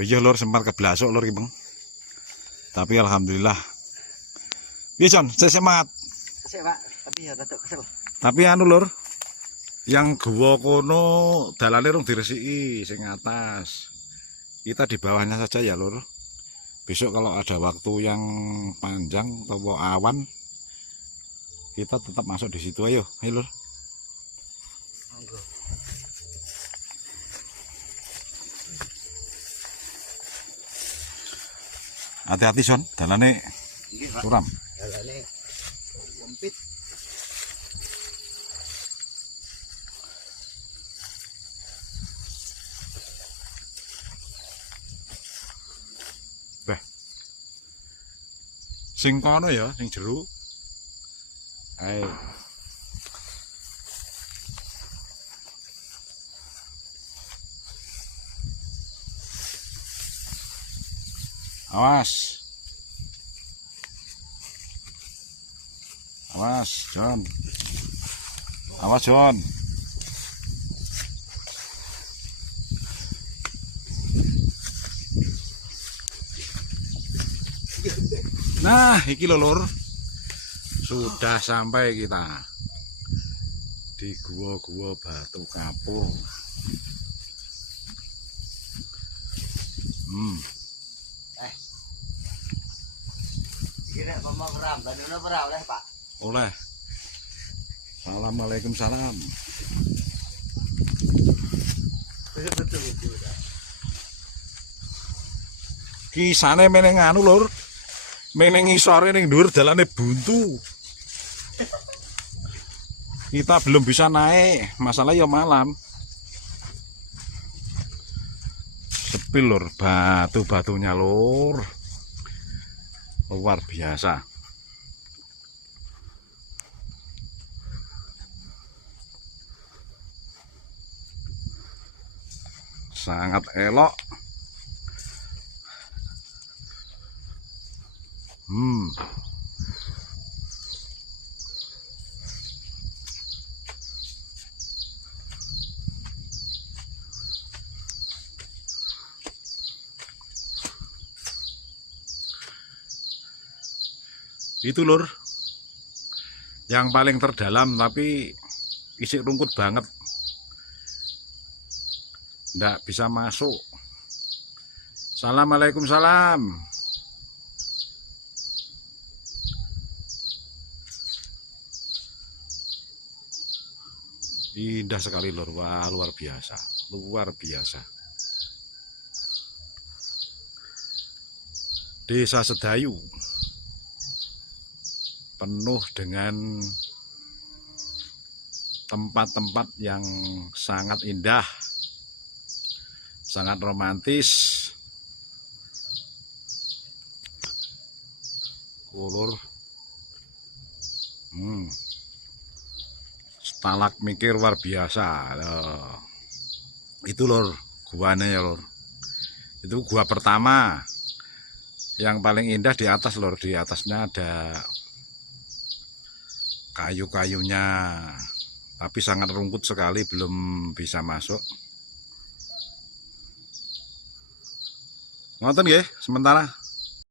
Iya lur, sempat keblasok lur iki, Bang. Tapi alhamdulillah. Piye, Jon? Semangat. Sik, Pak. Tapi ya rada kesel. Tapi anu lur, yang gua kono dalane rung diresiki sing atas. Kita di bawahnya saja ya lur. Besok kalau ada waktu yang panjang atau awan, kita tetap masuk di situ. Ayo lur. Monggo. Hati-hati Son, dalane Nggih, Pak. suram. Dalane sempit. Beh. Sing kono ya, sing jero. Ayo. Awas. Awas, Jon. Awas, Jon. Nah, iki lho lur. Sudah sampai kita di gua-gua Batu Kapur. Iki nek mau meram, bandune ora oleh, Pak. Oleh. Assalamualaikum salam. Betul itu. Kisane meneng anu lur. Meneng ngisore ning dhuwur dalane buntu. Kita belum bisa naik, masalah ya malam. Sepi lur, batu-batunya lur. Luar biasa. Sangat elok. Itu lur yang paling terdalam, tapi isi rumput banget, nggak bisa masuk. Assalamualaikum salam. Indah sekali lur. Wah, luar biasa, luar biasa. Desa Sedayu penuh dengan tempat-tempat yang sangat indah, sangat romantis. Lur, stalak mikir luar biasa. Itu lur, guanya ya lur. Itu gua pertama. Yang paling indah di atas lur, di atasnya ada kayu-kayunya, tapi sangat rumput sekali, belum bisa masuk. Ngoten nggih sementara.